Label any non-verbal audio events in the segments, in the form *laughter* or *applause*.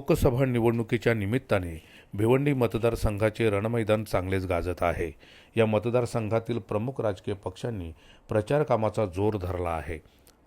लोकसभा निवडणुकीच्या निमित्ताने भिवंडी मतदारसंघाचे रणमैदान चांगलेच गाजत आहे. या मतदारसंघातील प्रमुख राजकीय पक्षांनी प्रचार कामाचा जोर धरला आहे.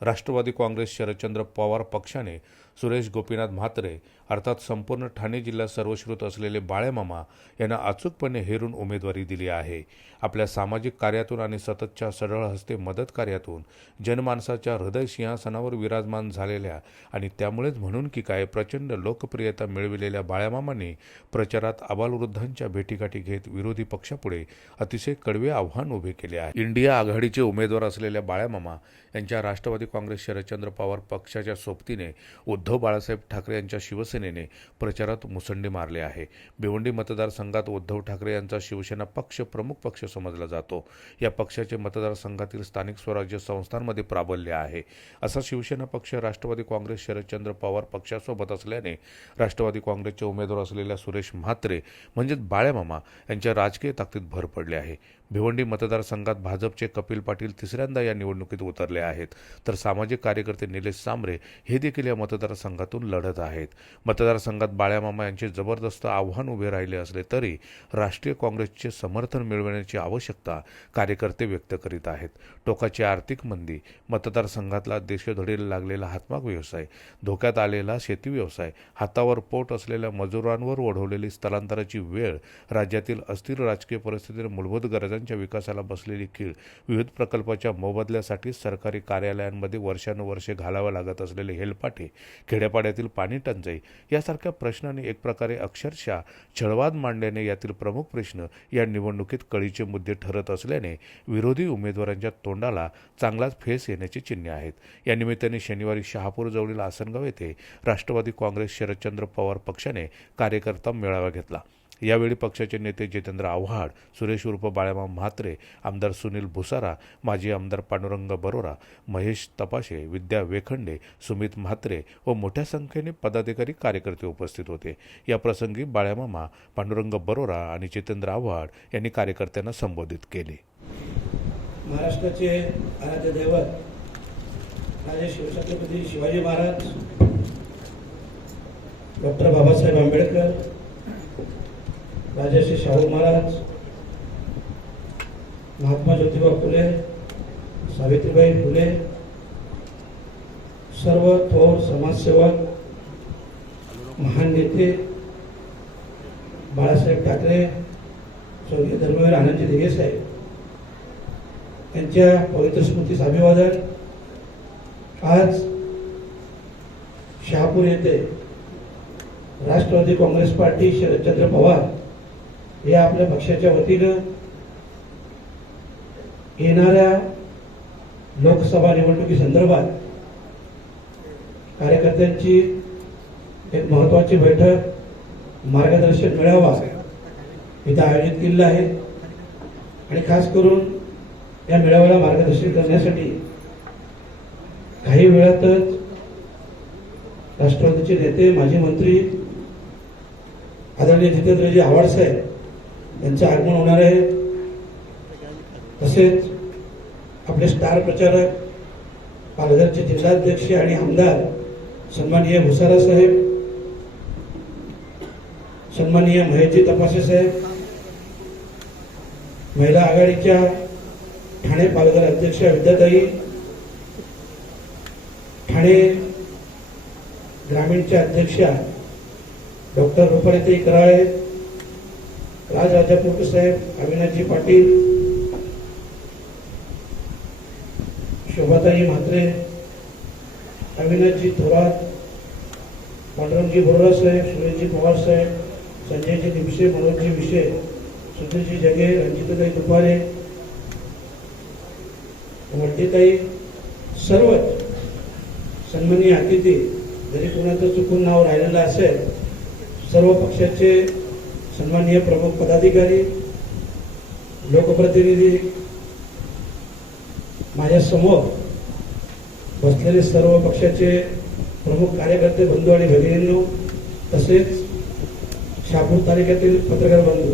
राष्ट्रवादी काँग्रेस शरदचंद्र पवार पक्षाने सुरेश गोपीनाथ म्हात्रे अर्थात संपूर्ण ठाणे जिल्ह्यात सर्वश्रुत असलेले बाळेमामा यांना अचूकपणे हेरून उमेदवारी दिली आहे. आपल्या सामाजिक कार्यातून आणि सततच्या सरळ हस्ते मदत कार्यातून जनमानसाच्या हृदय सिंहासनावर विराजमान झालेल्या आणि त्यामुळेच म्हणून की काय प्रचंड लोकप्रियता मिळविलेल्या बाळ्यामामाने प्रचारात आबालवृद्धांच्या भेटीगाठी घेत विरोधी पक्षापुढे अतिशय कडवे आव्हान उभे केले आहे. इंडिया आघाडीचे उमेदवार असलेल्या बाळ्यामामा यांच्या राष्ट्रवादी काँग्रेस शरदचंद्र पवार पक्षाच्या सोबतीने उद्धव बाळासाहेब ठाकरे यांच्या शिवसेनेने प्रचारात मुसंडी मारले आहे. भिवंडी मतदारसंघात उद्धव ठाकरे यांचा शिवसेना पक्ष प्रमुख पक्ष समजला जातो. या पक्षाचे मतदारसंघातील स्थानिक स्वराज्य संस्थांमध्ये प्राबल्य आहे. असा शिवसेना पक्ष राष्ट्रवादी काँग्रेस शरदचंद्र पवार पक्षासोबत असल्याने राष्ट्रवादी काँग्रेसचे उमेदवार असलेल्या सुरेश म्हात्रे म्हणजेच बाळ्यामामा यांच्या राजकीय ताकदीत भर पडली आहे. भिवंडी मतदारसंघात भाजपचे कपिल पाटील तिसऱ्यांदा या निवडणुकीत उतरले आहेत. तर सामाजिक कार्यकर्ते निलेश सांबरे हे देखील या मतदारसंघातून लढत आहेत. मतदारसंघात बाळ्यामामा यांचे जबरदस्त आव्हान उभे राहिले असले तरी राष्ट्रीय काँग्रेसचे समर्थन मिळवण्याची आवश्यकता कार्यकर्ते व्यक्त करीत आहेत. टोकाची आर्थिक मंदी मतदारसंघातला देशोधडीला लागलेला हातमाग व्यवसाय धोक्यात आलेला शेती व्यवसाय हातावर पोट असलेल्या मजुरांवर ओढवलेली स्थलांतराची वेळ राज्यातील अस्थिर राजकीय परिस्थितीने मूलभूत गरजांच्या विकासाला बसलेली खीळ विविध प्रकल्पाच्या मोबदल्यासाठी सरकारी कार्यालयांमध्ये वर्षानुवर्षे घालावं लागत असलेले हेलपाटे खेड्यापाड्यातील पाणी टंचाई यासारख्या प्रश्नांनी एक प्रकारे अक्षरशः छळवाद मांडल्याने यातील प्रमुख प्रश्न या निवडणुकीत कळीचे मुद्दे ठरत असल्याने विरोधी उमेदवारांच्या तोंडाला चांगलाच फेस येण्याची चिन्हे आहेत. या निमित्ताने शनिवारी शहापूर जवळील आसनगाव येथे राष्ट्रवादी काँग्रेस शरदचंद्र पवार पक्षाने कार्यकर्ता मेळावा घेतला. यावेळी पक्षाचे नेते जितेंद्र आव्हाड सुरेश उर्फ बाळ्यामा म्हात्रे आमदार सुनील भुसारा माजी आमदार पांडुरंग बरोरा महेश तपाशे विद्या वेखंडे सुमित म्हात्रे व मोठ्या संख्येने पदाधिकारी कार्यकर्ते उपस्थित होते. या प्रसंगी बाळ्यामामा पांडुरंग बरोरा आणि जितेंद्र आव्हाड यांनी कार्यकर्त्यांना संबोधित केले. महाराष्ट्राचे आराध्य दैवत राजे शिवछत्रपती शिवाजी महाराज डॉक्टर बाबासाहेब आंबेडकर राजर्षी शाहू महाराज महात्मा ज्योतिबा फुले सावित्रीबाई फुले सर्व थोर समाजसेवक महान नेते बाळासाहेब ठाकरे स्वर्गीय धर्मवीर आनंदजी दिघे साहेब यांच्या पवित्र स्मृतीस अभिवादन. आज शहापूर येथे राष्ट्रवादी काँग्रेस पार्टी शरदचंद्र पवार हे आपल्या पक्षाच्या वतीनं येणाऱ्या लोकसभा निवडणुकी संदर्भात कार्यकर्त्यांची एक महत्वाची बैठक मार्गदर्शन मिळावा इथं आयोजित केलेलं आहे. आणि खास करून या मेळाव्याला मार्गदर्शन करण्यासाठी काही वेळातच राष्ट्रवादीचे नेते माजी मंत्री आदरणीय जितेंद्रजी आव्हाड साहेब यांचं आगमन होणार आहे. तसेच आपले स्टार प्रचारक पालघरचे जिल्हाध्यक्ष आणि आमदार सन्माननीय भुसारा साहेब सन्माननीय महेशजी तपासे साहेब महिला आघाडीच्या ठाणे पालघर अध्यक्ष विद्याताई ठाणे ग्रामीणच्या अध्यक्षा डॉक्टर रुपालीताई कराळे राज राजापूरकर साहेब अविनाशजी पाटील शोभाताई म्हात्रे अविनाशजी थोरात पांडुरंगजी बोरा साहेब सुरेशजी पवार साहेब संजयजी दिवसे मनोजजी विषय सुधीरजी जगे रणजिताई दुपारे वडीताई सर्वच सन्माननीय अतिथी जरी कोणाचं चुकून नाव राहिलेलं असेल सर्व पक्षाचे सन्माननीय प्रमुख पदाधिकारी लोकप्रतिनिधी माझ्यासमोर बसलेले सर्व पक्षाचे प्रमुख कार्यकर्ते बंधू आणि भगिनींनो तसेच शहापूर तालुक्यातील पत्रकार बंधू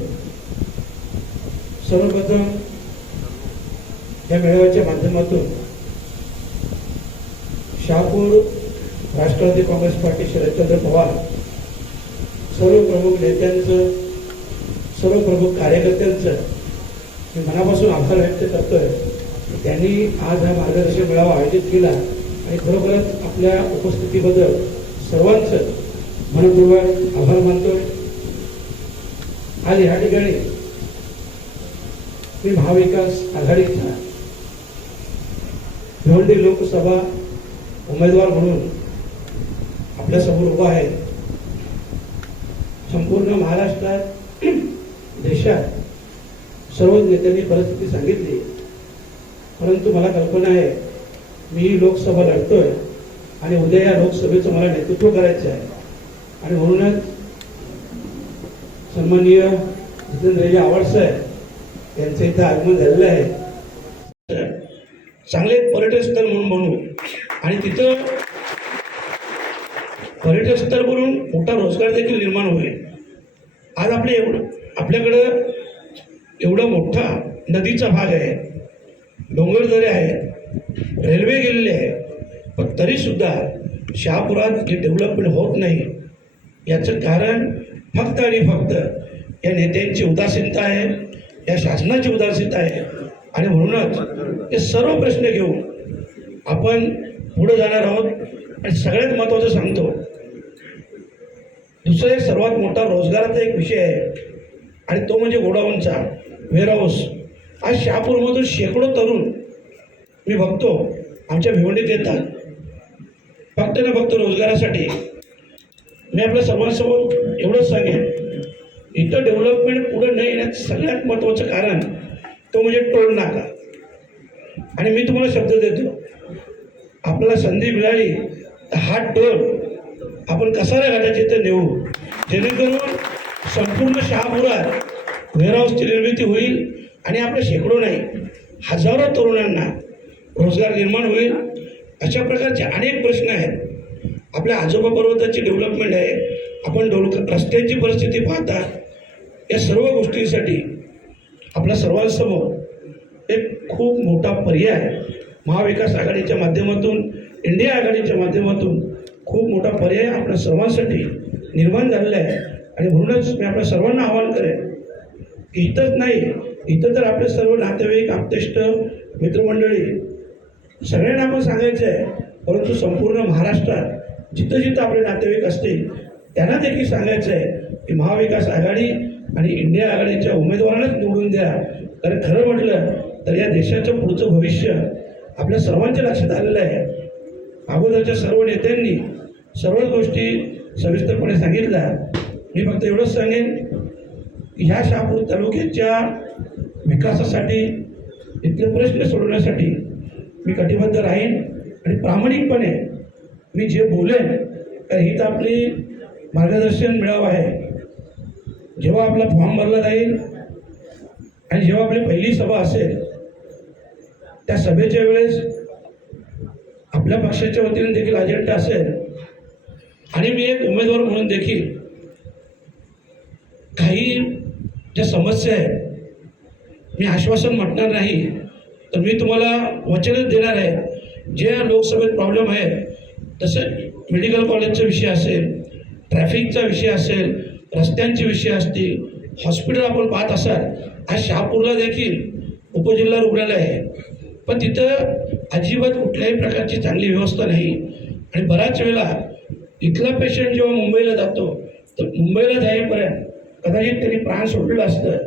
सर्वप्रथम या मेळाव्याच्या माध्यमातून शहापूर राष्ट्रवादी काँग्रेस पार्टी शरदचंद्र पवार सर्व प्रमुख नेत्यांचं सर्व प्रमुख कार्यकर्त्यांचं मी मनापासून आभार व्यक्त करतोय. त्यांनी आज हा मार्गदर्शन मेळावा आयोजित केला आणि खरोखरच आपल्या उपस्थितीबद्दल सर्वांचं मनपूर्वक आभार मानतोय. आज या ठिकाणी मी महाविकास आघाडीचा भिवंडी लोकसभा उमेदवार म्हणून आपल्यासमोर उभा आहे. संपूर्ण महाराष्ट्रात देशात सर्वच नेत्यांनी परिस्थिती सांगितली. परंतु मला कल्पना आहे मी ही लोकसभा लढतोय आणि उद्या या लोकसभेचं मला नेतृत्व करायचं आहे. आणि म्हणूनच सन्माननीय जितेंद्रजी आवडसाहेब यांचं इथं आगमन झालेलं आहे. चांगले पर्यटन स्थळ म्हणून म्हणू आणि तिथं पर्यटन स्थळ म्हणून मोठा रोजगार देखील निर्माण होईल. आज आपले एवढं आपल्याकडं एवढा मोठा नदीचा भाग आहे डोंगरदरे आहेत रेल्वे गेलेली आहे पण तरीसुद्धा शहापुरात जे डेव्हलपमेंट होत नाही. याचं कारण फक्त आणि फक्त या नेत्यांची उदासीनता आहे या शासनाची उदासीनता आहे. आणि म्हणूनच हे सर्व प्रश्न घेऊन आपण पुढे जाणार आहोत. आणि सगळ्यात महत्त्वाचं सांगतो दुसरं एक सर्वात मोठा रोजगाराचा एक विषय आहे. आणि तो म्हणजे गोडाऊनचा वेअरहाऊस. आज शहापूरमधून शेकडो तरुण मी बघतो आमच्या भिवंडीत येतात. फक्त ना फक्त रोजगारासाठी. मी आपल्या सर्वांसमोर एवढंच सांगेन इथं डेव्हलपमेंट पुढे न येण्याचं सगळ्यात महत्त्वाचं कारण तो म्हणजे टोल नाका. आणि मी तुम्हाला शब्द देतो आपल्याला संधी मिळाली तर हा टोल आपण कसाऱ्या घाटाच्या इथं नेऊ? जेणेकरून संपूर्ण शहापुरात वेअरहाऊसची निर्मिती होईल आणि आपल्या शेकडो नाही हजारो तरुणांना रोजगार निर्माण होईल. अशा प्रकारचे अनेक प्रश्न आहेत. आपल्या आजोबा पर्वताची डेव्हलपमेंट आहे. आपण डोल रस्त्यांची परिस्थिती पाहता या सर्व गोष्टींसाठी आपल्या सर्वांसमोर एक खूप मोठा पर्याय महाविकास आघाडीच्या माध्यमातून इंडिया आघाडीच्या माध्यमातून खूप मोठा पर्याय आपल्या सर्वांसाठी निर्माण झालेला आहे. आणि म्हणूनच मी आपल्या सर्वांना आवाहन करेन की इथंच नाही इथं तर आपले सर्व नातेवाईक आपतेष्ट मित्रमंडळी सगळ्यांना आपण सांगायचं आहे परंतु संपूर्ण महाराष्ट्रात जिथं जिथं आपले नातेवाईक असतील त्यांना देखील सांगायचं आहे की महाविकास आघाडी आणि इंडिया आघाडीच्या उमेदवारांनाच निवडून द्या. कारण खरं म्हटलं तर या देशाचं पुढचं भविष्य आपल्या सर्वांच्या लक्षात आलेलं आहे. अगोदरच्या सर्व नेत्यांनी सर्वच गोष्टी सविस्तरपणे सांगितल्या. मी फक्त एवढंच सांगेन की ह्या शहापूर तालुक्याच्या विकासासाठी इथले प्रश्न सोडवण्यासाठी मी कटिबद्ध राहीन आणि प्रामाणिकपणे मी जे बोलेन तर ही तर आपली मार्गदर्शन मिळावं आहे. जेव्हा आपला फॉर्म भरला जाईल आणि जेव्हा आपली पहिली सभा असेल त्या सभेच्या वेळेस आपल्या पक्षाच्या वतीने देखील अजेंडा असेल आणि मी एक उमेदवार म्हणून देखील काही ज्या समस्या आहेत मी आश्वासन म्हटणार नाही तर मी तुम्हाला वचनच देणार आहे. जे लोकसभेत प्रॉब्लेम आहे तसं मेडिकल कॉलेजचा विषय असेल ट्रॅफिकचा विषय असेल रस्त्यांचे विषय असतील हॉस्पिटल आपण पाहत असाल आज शहापूरला देखील उपजिल्हा रुग्णालय आहे. पण तिथं अजिबात कुठल्याही प्रकारची चांगली व्यवस्था नाही. आणि बऱ्याच वेळेला इथला पेशंट जेव्हा मुंबईला जातो तर मुंबईला जाईपर्यंत कदाचित त्यांनी प्राण सोडलेलं असतं.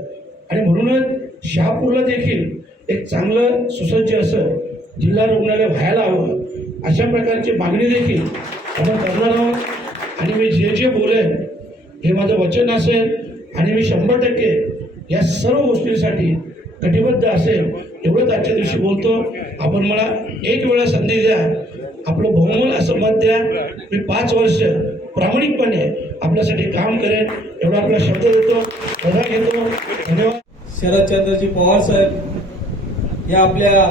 आणि म्हणूनच शहापूरला देखील एक चांगलं सुसज्ज असं जिल्हा रुग्णालय व्हायला हवं. अशा प्रकारची मागणी देखील आपण करणार आहोत. आणि मी जे जे बोलेन हे माझं वचन असेल आणि मी शंभर टक्के या सर्व गोष्टींसाठी कटिबद्ध असेल एवढंच आजच्या दिवशी बोलतो. आपण मला एक वेळा संधी द्या. आपलं बहुमोल असं मत द्या. मी पाच वर्ष प्रामाणिकपणे आपल्यासाठी काम करेन एवढा आपला शब्द देतो. रजा घेतो. धन्यवाद. शरदचंद्रजी पवार साहेब या आपल्या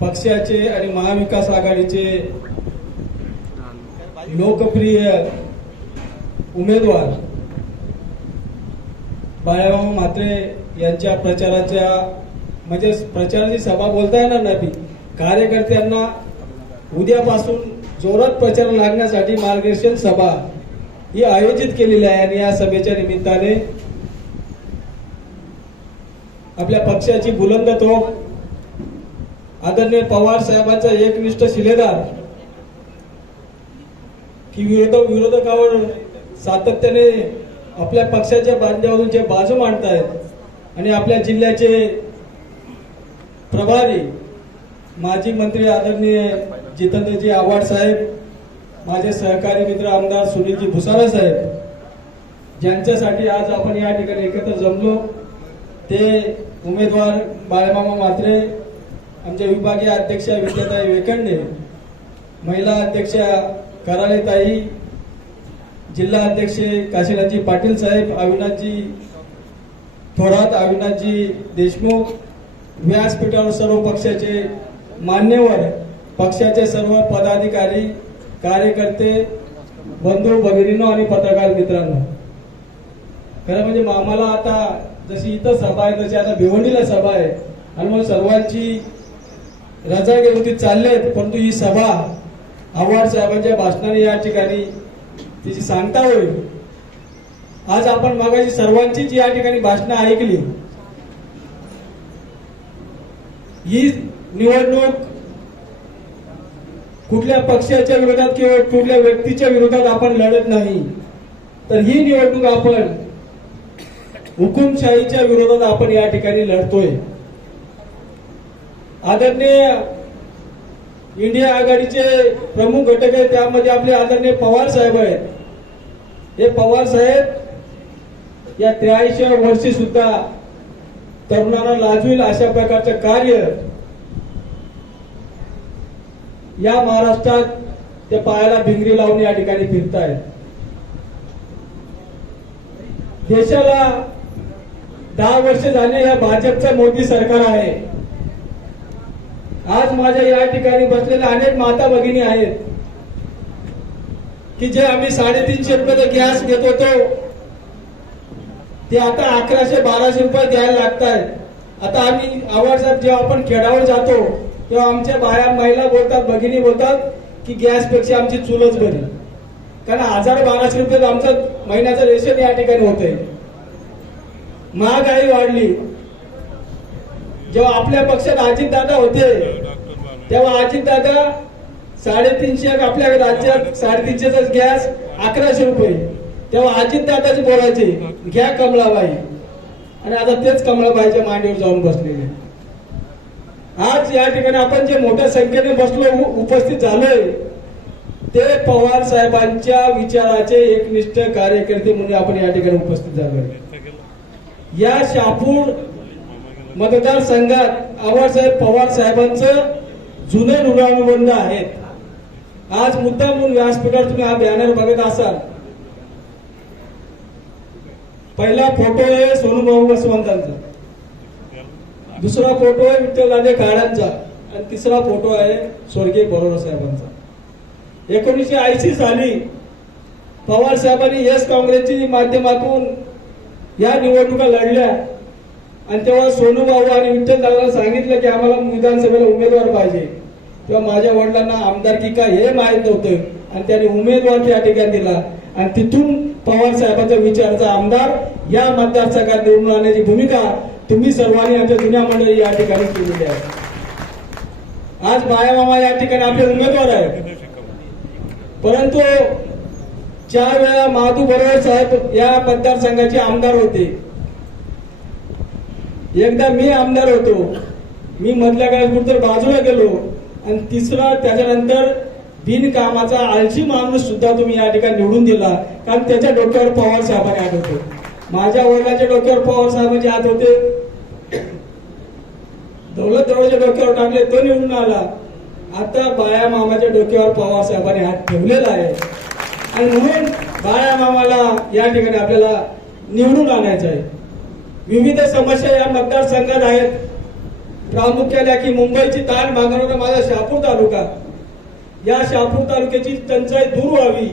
पक्षाचे आणि महाविकास आघाडीचे लोकप्रिय उमेदवार बाळाभाऊ म्हात्रे यांच्या प्रचाराच्या म्हणजे प्रचाराची सभा बोलता येणार नाही. कार्यकर्त्यांना उद्यापासून जोरात प्रचार लागण्यासाठी मार्गदर्शन सभा ही आयोजित केलेली आहे आणि या सभेच्या निमित्ताने आपल्या पक्षाची बुलंद तोफ आदरणीय पवार साहेबांचा एकनिष्ठ शिलेदार की विरोधक विरोधकावर सातत्याने आपल्या पक्षाच्या बांध्यावरून जे बाजू मांडतायत आणि आपल्या जिल्ह्याचे प्रभारी माजी मंत्री आदरणीय जितेंद्रजी आव्हाड साहेब माझे सहकारी मित्र आमदार सुनीलजी भुसारे साहेब ज्यांच्यासाठी आज आपण या ठिकाणी एकत्र जमलो. ते उमेदवार बाळमामा म्हात्रे आमच्या विभागीय अध्यक्षा विद्याताई वेकंडे महिला अध्यक्षा कराळेताई जिल्हा अध्यक्ष काशीनाथजी पाटील साहेब अविनाथजी थोरात अविनाथजी देशमुख व्यासपीठावर सर्व पक्षाचे मान्यवर पक्षाचे सर्व पदाधिकारी कार्यकर्ते बंधू भगिनींनो आणि पत्रकार मित्रांनो. खरं म्हणजे आम्हाला आता जशी इथं सभा आहे तशी आता भिवंडीला सभा आहे. आणि मग सर्वांची रजा घेऊन ती चाललेत परंतु ही सभा आव्हाड साहेबांच्या भाषणाने या ठिकाणी तिची सांगता होईल. आज आपण मागाशी सर्वांचीच या ठिकाणी भाषणं ऐकली. ही निवडणूक कुठल्या पक्षाच्या विरोधात किंवा कुठल्या व्यक्तीच्या विरोधात आपण लढत नाही. तर ही निवडणूक आपण हुकुमशाहीच्या विरोधात आपण या ठिकाणी लढतोय. आदरणीय इंडिया आघाडीचे प्रमुख घटक आहेत त्यामध्ये आपले आदरणीय पवार साहेब आहेत. हे पवार साहेब या त्र्याऐंशी वर्षी सुद्धा तरुणांना लाजवेल अशा प्रकारचं कार्य या महाराष्ट्रात ते पायाला भिंगरी लावून या ठिकाणी फिरतायत. देशाला दहा वर्ष झाले या भाजपचं मोदी सरकार आहे. आज माझ्या या ठिकाणी बसलेल्या अनेक माता भगिनी आहेत. की जे आम्ही साडेतीनशे रुपये गॅस घेत होतो ते आता अकराशे बाराशे रुपये द्यायला लागत आहेत आता आम्ही आवाज जेव्हा आपण खेडावर जातो तेव्हा आमच्या बाया महिला बोलतात भगिनी बोलतात की गॅसपेक्षा आमची चूलच बरी. कारण हजार बाराशे रुपये आमचं महिन्याचं रेशन या ठिकाणी होतंय. महागाई वाढली. जेव्हा आपल्या पक्षात अजितदादा होते तेव्हा अजितदादा साडेतीनशे आपल्या राज्यात साडेतीनशेचा गॅस अकराशे रुपये. तेव्हा अजितदादाचे बोलायचे घ्या कमलाबाई आणि आता तेच कमलाबाईच्या मांडीवर जाऊन बसलेले. आज या ठिकाणी आपण जे मोठ्या संख्येने बसलो उपस्थित झालोय ते पवार साहेबांच्या विचाराचे एकनिष्ठ कार्यकर्ते म्हणून आपण या ठिकाणी उपस्थित झालोय. या शापूर मतदारसंघात आवाडसाहेब पवार साहेबांचं जुने ऋणानुबंध आहेत. आज मुद्दा म्हणून व्यासपीठावर तुम्ही हा बॅनर बघत असाल. पहिला फोटो आहे सोनूभाऊ बसवंतांचा दुसरा फोटो आहे विठ्ठलराजे काळांचा. आणि तिसरा फोटो आहे स्वर्गीय बरोबर साहेबांचा. एकोणीसशे ऐंशी साली पवार साहेबांनी येस काँग्रेसची माध्यमातून या निवडणुका लढल्या. आणि तेव्हा सोनूभाऊ आणि विठ्ठल दादाला सांगितलं की आम्हाला विधानसभेला उमेदवार पाहिजे. तेव्हा माझ्या वडिलांना आमदारकी का हे माहीत नव्हतं. आणि त्याने उमेदवार त्या ठिकाणी दिला. आणि तिथून पवार साहेबांचा विचारचा आमदार या मतदारसंघात निवडून आणण्याची भूमिका तुम्ही सर्वांनी आमच्या जुन्या मंडळी या ठिकाणी केलेली आहे. आज मायामामा या ठिकाणी आपले उमेदवार आहेत. परंतु चार वेळा माधू बरोबर साहेब या मतदारसंघाचे आमदार होते. एकदा मी आमदार होतो. मी मधल्या काळात कुठतर बाजूला गेलो. आणि तिसरा त्याच्यानंतर बिनकामाचा आळशी माणूस सुद्धा तुम्ही या ठिकाणी निवडून दिला. कारण त्याच्या डोक्यावर पवार साहेबांनी आत होते. माझ्या वडिलांच्या डोक्यावर पवार साहेबांचे हात होते. दौलत दरवाजा डोक्यावर टाकले तो निवडून आला. आता बाया मामाच्या डोक्यावर पवारसाहेबांनी हात ठेवलेला आहे. आणि म्हणून बाया मामाला या ठिकाणी आपल्याला निवडून आणायचं आहे. विविध समस्या या मतदारसंघात आहेत. प्रामुख्याने की मुंबईची ताण भागवणारा माझा शहापूर तालुका. या शहापूर तालुक्याची टंचाई दूर व्हावी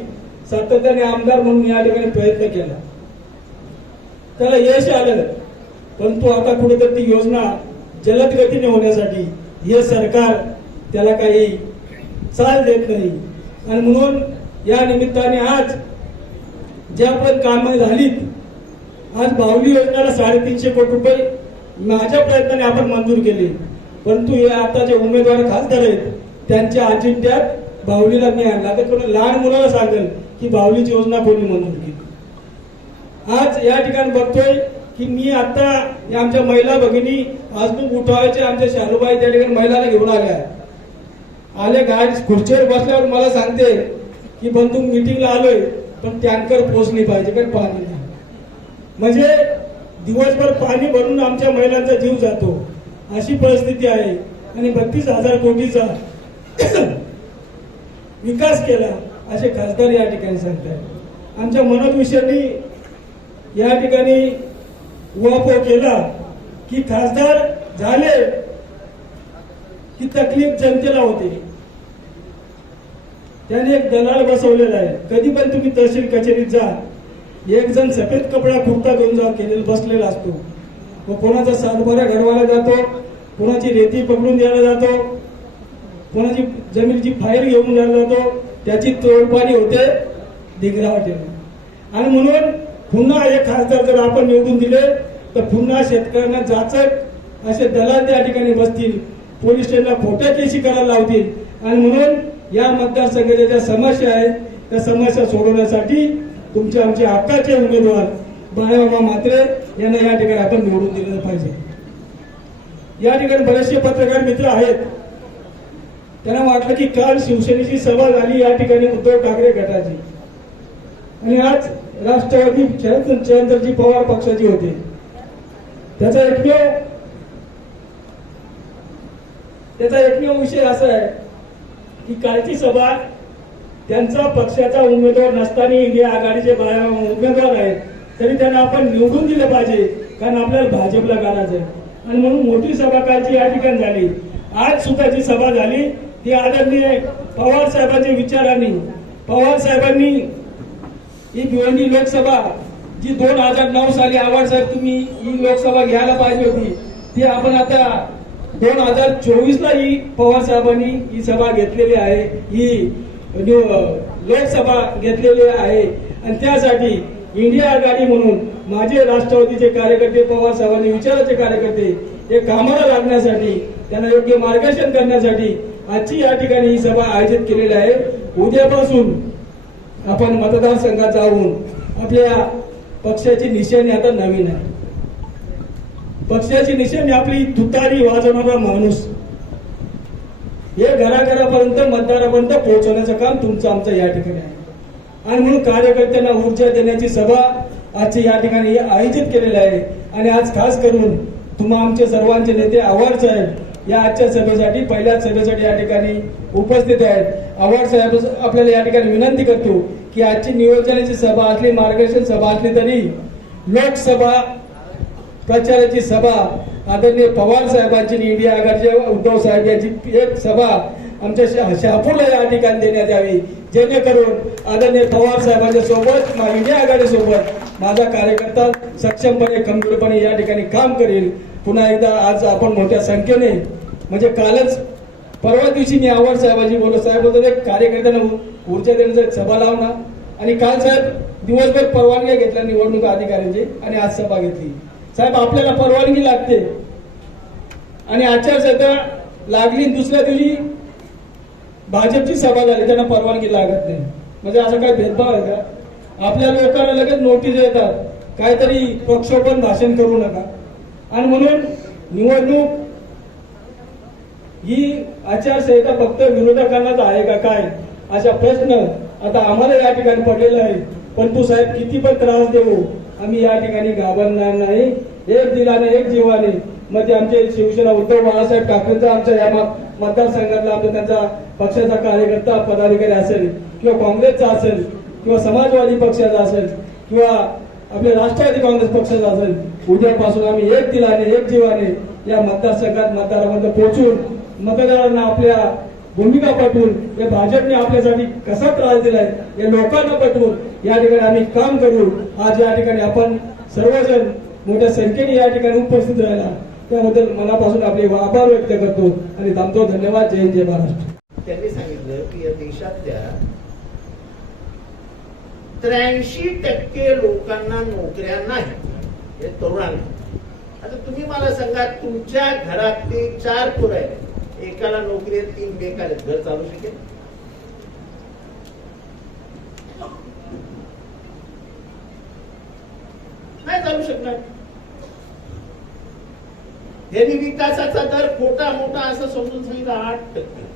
सातत्याने आमदार म्हणून या ठिकाणी प्रयत्न केला. त्याला यश आलं परंतु आता कुठेतरी ती योजना जलद गतीने होण्यासाठी हे सरकार त्याला काही चाल देत नाही. आणि म्हणून या निमित्ताने आज ज्या पण कामं झालीत आज बावली योजनेला साडेतीनशे कोटी रुपये माझ्या प्रयत्नाने आपण मंजूर केले. परंतु हे आता जे उमेदवार खासदार आहेत त्यांच्या अजिंठ्यात बावलीला नाही आणला तर कोणी लहान मुलाला सांगेल की बावलीची योजना कोणी मंजूर केली? आज या ठिकाणी बघतोय की मी आता या आमच्या महिला भगिनी पासबुक उठवायचे आमच्या शालूबाई त्या ठिकाणी महिलाला घेऊन आल्या आले गाडी खुर्चीवर बसल्यावर मला सांगते की बंधू मिटिंगला आलोय पण टँकर पोचली पाहिजे कारण पाणी नाही. म्हणजे दिवसभर पाणी भरून आमच्या महिलांचा जीव जातो. अशी परिस्थिती आहे. आणि बत्तीस हजार कोटीचा *coughs* विकास केला असे खासदार या ठिकाणी सांगतात आमच्या मनोज विषयांनी या ठिकाणी उहापोह केला की खासदार झाले की तकलीफ जनतेला होते. त्याने एक दलाल बसवलेला आहे. कधी पण तुम्ही तहसील कचेरीत जा. एक जण सफेद कपडा कुर्ता घेऊन जा केलेला बसलेला असतो. व कोणाचा सातबारा घडवायला जातो कोणाची रेती पकडून द्यायला जातो कोणाची जमिनीची फाईल घेऊन द्यायला जातो त्याची तोडपाणी होते दिगरा हॉटेल आणि म्हणून पुन्हा हे खासदार जर आपण निवडून दिले तर पुन्हा शेतकऱ्यांना जाचक असे दलाल त्या ठिकाणी बसतील पोलीस स्टेशनला खोट्या केसी करायला लावतील. आणि म्हणून या मतदारसंघाच्या ज्या समस्या आहेत त्या समस्या सोडवण्यासाठी तुमचे आमचे हक्काचे उमेदवार बाळाबाबा मात्रे यांना या ठिकाणी आपण निवडून दिलं पाहिजे. या ठिकाणी बरेचसे पत्रकार मित्र आहेत. त्यांना वाटलं की काल शिवसेनेची सभा झाली या ठिकाणी उद्धव ठाकरे गटाची. आणि आज राष्ट्रवादी जयंतजी पवार पक्षाची होती. त्याचा एकमेव त्याचा एकमेव विषय असा आहे की कालची सभा त्यांचा पक्षाचा उमेदवार नसताना इंडिया आघाडीचे उमेदवार आहेत. तरी त्यांना आपण निवडून दिलं पाहिजे कारण आपल्याला भाजपला गाडायचं आहे. आणि म्हणून मोठी सभा कालची या ठिकाणी झाली. आज सुद्धा जी सभा झाली ती आदरणीय पवार साहेबांच्या विचारांनी पवार साहेबांनी ही दोन्ही लोकसभा जी दोन हजार नऊ साली आव्हाड साहेब तुम्ही ही लोकसभा घ्यायला पाहिजे होती ती आपण आता दोन हजार चोवीस ला ही पवार साहेबांनी ही सभा घेतलेली आहे ही लोकसभा घेतलेली आहे. आणि त्यासाठी इंडिया आघाडी म्हणून माझे राष्ट्रवादीचे कार्यकर्ते पवार साहेबांनी विचाराचे कार्यकर्ते हे कामाला लागण्यासाठी त्यांना योग्य मार्गदर्शन करण्यासाठी आजची या ठिकाणी ही सभा आयोजित केलेली आहे. उद्यापासून आपण मतदारसंघात जाऊन आपल्या पक्षाची निशाणी आता नवीन आहे. पक्षाची निशाणी आपली तुतारी वाजवणारा माणूस. हे घराघरापर्यंत मतदारापर्यंत पोहोचवण्याचं काम तुमचं आमचं या ठिकाणी आहे. आणि म्हणून कार्यकर्त्यांना ऊर्जा देण्याची सभा आजची या ठिकाणी आयोजित केलेली आहे. आणि आज खास करून तुम्हा आमचे सर्वांचे नेते आव्हाड साहेब या आजच्या सभेसाठी पहिल्याच सभेसाठी या ठिकाणी उपस्थित आहेत. आव्हाड साहेब आपल्याला या ठिकाणी विनंती करतो की आजची नियोजनाची सभा असली मार्गदर्शन सभा असली तरी लोकसभा प्रचाराची सभा आदरणीय पवार साहेबांची इंडिया आघाडीचे उद्धव साहेब यांची एक सभा आमच्या शहापूरला या ठिकाणी देण्यात यावी. जेणेकरून आदरणीय पवार साहेबांच्या सोबत इंडिया आघाडीसोबत माझा कार्यकर्ता सक्षमपणे खंबीरपणे या ठिकाणी काम करेल. पुन्हा एकदा आज आपण मोठ्या संख्येने म्हणजे कालच परवा दिवशी मी आव्हाड साहेबाजी बोललो. साहेब बोलतो एक कार्यकर्त्यांना ऊर्जा देण्याचा एक सभा लावणार आणि काल साहेब दिवसभर परवानगी घेतल्या निवडणूक अधिकाऱ्यांची आणि आज सभा घेतली. साहेब आपल्याला परवानगी लागते. आणि आचारसंहिता लागली दुसऱ्या दिवशी भाजपची सभा झाली त्यांना परवानगी लागत नाही. म्हणजे असा काय भेदभाव आहे का? आपल्या लोकांना लगेच नोटीस येतात. काहीतरी प्रक्षोभन भाषण करू नका. आणि म्हणून निवडणूक ही आचारसंहिता फक्त विरोधकांनाच आहे का काय? अशा प्रश्न आता आम्हाला या ठिकाणी पडलेला आहे पण तू साहेब किती पण त्रास देऊ आम्ही या ठिकाणी घाबरणार नाही. एक दिलाने एक जीवाने. मग ते आमचे शिवसेना उद्धव बाळासाहेब ठाकरेंचा आमच्या या मतदारसंघातला आमचा त्यांचा पक्षाचा कार्यकर्ता पदाधिकारी असेल किंवा काँग्रेसचा असेल किंवा समाजवादी पक्षाचा असेल किंवा आपल्या राष्ट्रवादी काँग्रेस पक्षाचा असेल उद्यापासून आम्ही एक दिलाने एक जीवाने या मतदारसंघात मतदारामध्ये पोहोचून मतदारांना आपल्या भूमिका पटवून या भाजपने आपल्यासाठी कसा त्रास दिलाय या लोकांना पटवून या ठिकाणी आम्ही काम करू. आज या ठिकाणी आपण सर्वजण मोठ्या संख्येने या ठिकाणी उपस्थित राहिला. त्याबद्दल मनापासून आपले आभार व्यक्त करतो आणि थांबतो. धन्यवाद. जय जय महाराष्ट्र. त्यांनी सांगितलं की या देशातल्या त्र्याऐंशी टक्के लोकांना नोकऱ्या नाही. हे तरुणांना आता तुम्ही मला सांगा तुमच्या घरातले चार पोरं आहेत. एकाला नोकरी आहे तीन बेकार आहेत. घर चालू शकेल? नाही चालू शकणार. यांनी विकासाचा दर खोटा मोठा असं समजून सांगितलं आठ टक्के.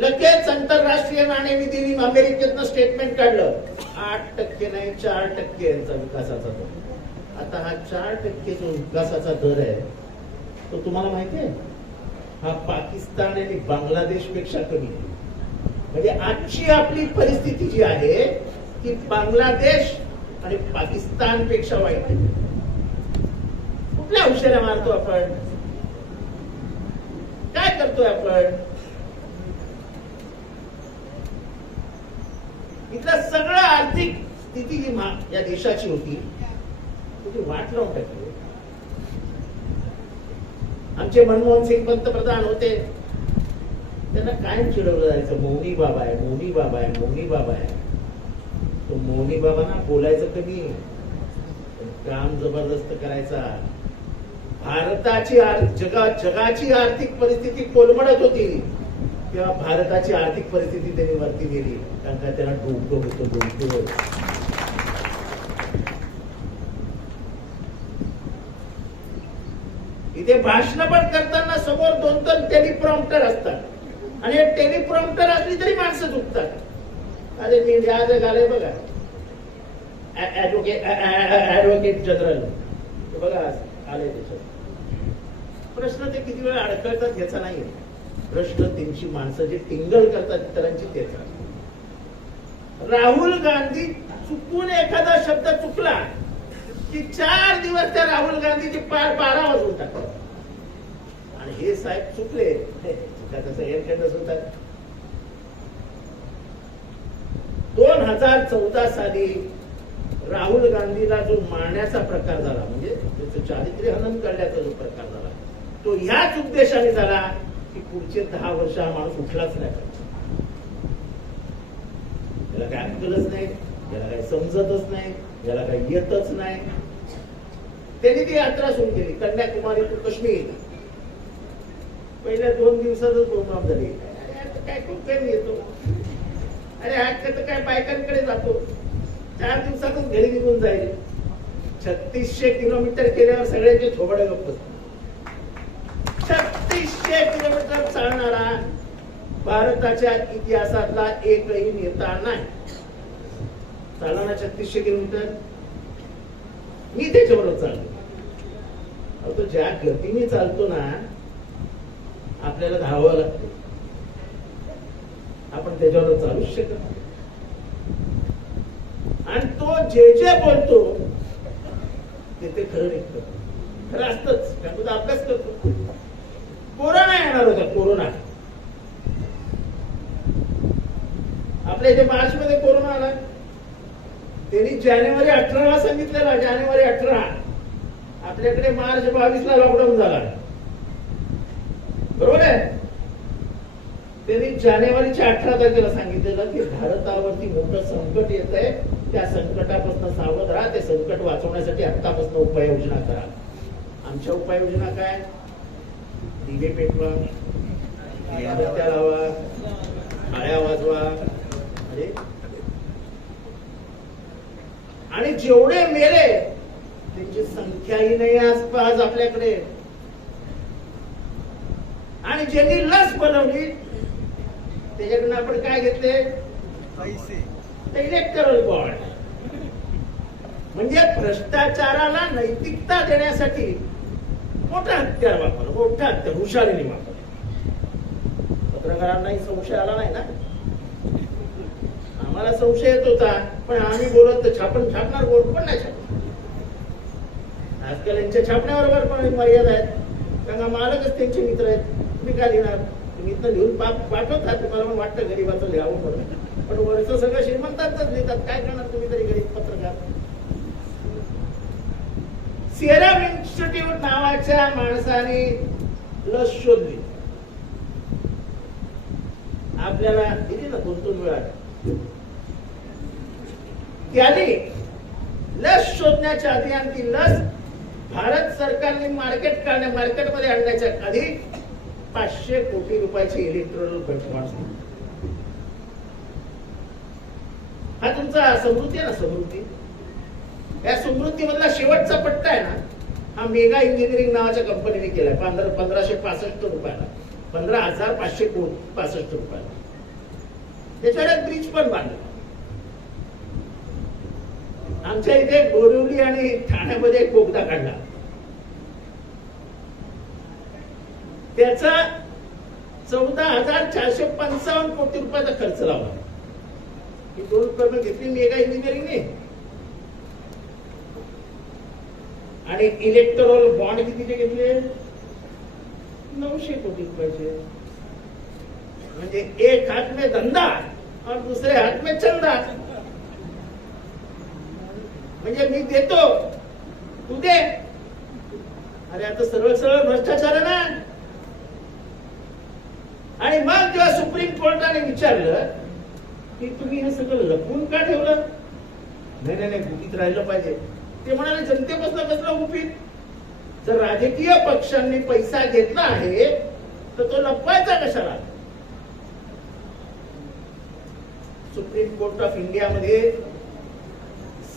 लगेच आंतरराष्ट्रीय नाणेनिधीने अमेरिकेतनं स्टेटमेंट काढलं. आठ टक्के नाही चार टक्के यांचा विकासाचा दर. आता हा चार टक्के जो विकासाचा दर आहे तो तुम्हाला माहिती आहे? हा पाकिस्तान आणि बांगलादेशपेक्षा कमी. आहे म्हणजे आजची आपली परिस्थिती जी आहे ती बांगलादेश आणि पाकिस्तानपेक्षा वाईट आहे. कुठल्या हुशाऱ्या मारतो आपण? काय करतोय आपण? इथलं सगळं आर्थिक स्थिती जी या देशाची होती. ती वाट लावून टाकली. आमचे मनमोहन सिंग पंतप्रधान होते. त्यांना कायम चिडवलं जायचं? मोहनी बाबा आहे मोहनी बाबा आहे मोहनी बाबा आहे. तो मोहनी बाबांना बोलायचं कमी काम जबरदस्त करायचा. भारताची आर- जगा जगाची आर्थिक परिस्थिती कोलमडत होती. तेव्हा भारताची आर्थिक परिस्थिती त्यांनी वरती गेली कारण का? त्याला डोकं होतं डोकं ते भाषण पण करताना समोर दोन दोन टेलिप्रॉम्प्टर असतात. आणि टेलिप्रॉम्प्टर असली तरी माणसं चुकतात अरे मी व्याज आले बघा. ऍडव्होकेट ऍडव्होकेट जनरल बघा आले त्याच्यात. प्रश्न ते किती वेळा अडकळतात याचा नाही प्रश्न त्यांची माणसं जे टिंगल करतात इतरांची त्याचा राहुल गांधी चुकून एखादा शब्द चुकला. की चार दिवस त्या राहुल गांधीचे पार बारा वाजून टाकतात. आणि हे साहेब चुकले. तसं होतात दोन हजार चौदा साली राहुल गांधीला जो मारण्याचा प्रकार झाला म्हणजे त्याचं चारित्र्य हनन करण्याचा जो प्रकार झाला तो ह्याच उद्देशाने झाला की पुढचे दहा वर्ष हा माणूस उठलाच नाही. त्याला काय ऐकलंच नाही त्याला काही समजतच नाही याला काही येतच नाही. त्यांनी ती यात्रा सुरू केली. कन्याकुमारी टू काश्मीर. पहिल्या दोन दिवसातच प्रोग्राम झाली. अरे आता काय येतो. अरे हा तर काय बायकांकडे जातो. चार दिवसातच घरी निघून जाईल. छत्तीसशे किलोमीटर केल्यावर सगळ्यांचे थोबडे गप्प छत्तीसशे किलोमीटर चालणारा भारताच्या इतिहासातला एकही नेता नाही. चालणार छत्तीसशे किलोमीटर मी त्याच्याबरोबर चालतो तो ज्या गतीने चालतो ना आपल्याला धावावं लागतं. आपण त्याच्यावर चालूच शकत नाही. आणि तो जे जे बोलतो ते ते खरं निघत. खरं असतच. कारण तुझा अभ्यास करतो. कोरोना येणार होता कोरोना. आपल्या इथे मार्च मध्ये कोरोना आला. त्यांनी जानेवारी अठरा सांगितलेला जानेवारी अठरा. आपल्याकडे मार्च बावीस ला लॉकडाऊन झाला. बरोबर आहे? त्यांनी जानेवारीच्या अठरा तारखेला सांगितलेलं की भारतावरती मोठं संकट येत आहे. त्या संकटापासून सावध राहा. ते संकट वाचवण्यासाठी आतापासून उपाययोजना करा. आमच्या उपाययोजना काय? दिवे पेटवा मेणबत्त्या लावा माळ्या वाजवा. अरे? आणि जेवढे मेले त्यांची संख्याही नाही आसपास आपल्याकडे. आणि ज्यांनी लस बनवली त्याच्याकडनं आपण काय घेतले? इलेक्टरल बॉन्ड म्हणजे भ्रष्टाचाराला नैतिकता देण्यासाठी मोठा हत्यार वापर मोठा हत्यार हुशारीने वापर पत्रकारांनाही संशय आला नाही ना? आम्हाला संशय येत होता पण आम्ही बोलत तर छापण छापणार बोर्ड पण नाही छापणार? आजकाल यांच्या छापण्याबरोबर पण मर्यादा आहेत. त्यांना मालकच त्यांचे मित्र आहेत. तुम्ही काय लिहिणार? तुम्ही तर लिहून पाठवतात तुम्हाला पण वाटतं गरीबाचं लिहावं म्हणून. पण वरचं सगळं श्रीमंतांचंच लिहितात. काय करणार तुम्ही तरी गरीब पत्रकार? सिरम इन्स्टिट्यूट नावाच्या माणसाने लस शोधली. आपल्याला दिली ना दोन दोन वेळा. त्याने लस शोधण्याच्या आधी आणि ती लस भारत सरकारने मार्केट काढण्या मार्केटमध्ये आणण्याच्या आधी पाचशे कोटी रुपयाची इलेक्ट्रॉनिक बेंचमार्क हा तुमचा समृद्धी आहे ना समृद्धी? या समृद्धीमधला शेवटचा पट्टा आहे ना हा मेगा इंजिनिअरिंग नावाच्या कंपनीने केलाय. पंधरा पंधराशे पासष्ट रुपयाला. पंधरा हजार पाचशे कोटी पासष्ट रुपयाला. त्याच्यावर ब्रिज पण बांधला. आमच्या इथे बोरिवली आणि ठाण्यामध्ये एक बोगदा काढला. त्याचा चौदा हजार चारशे पंचावन्न कोटी रुपयाचा खर्च लावला. ही दोन उपकरणं घेतली मेगा इंजिनिअरिंगने आणि इलेक्ट्रॉल बॉन्ड कितीचे घेतले? नऊशे कोटी रुपयाचे. म्हणजे एक हात में धंदा और दुसरे हात में चंदा. म्हणजे मी देतो. तू दे. अरे आता सरळ सरळ भ्रष्टाचार ना. आणि मग जेव्हा सुप्रीम कोर्टाने विचारलं की तुम्ही हे सगळं लपवून का ठेवलं? नाही नाही नाही गुपित राहिलं पाहिजे. ते म्हणाले जनतेपासून कसलं गुपित? जर राजकीय पक्षांनी पैसा घेतला आहे तर तो लपवायचा कशाला? सुप्रीम कोर्ट ऑफ इंडियामध्ये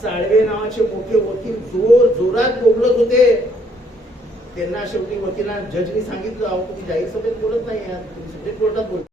साळवे नावाचे मोठे वकील जोर जोरात बोलत होते. त्यांना शेवटी वकिलांना जजनी सांगितलं अहो तुम्ही जाहीर सभेत बोलत नाही यार तुम्ही सुप्रीम कोर्टात बोलता.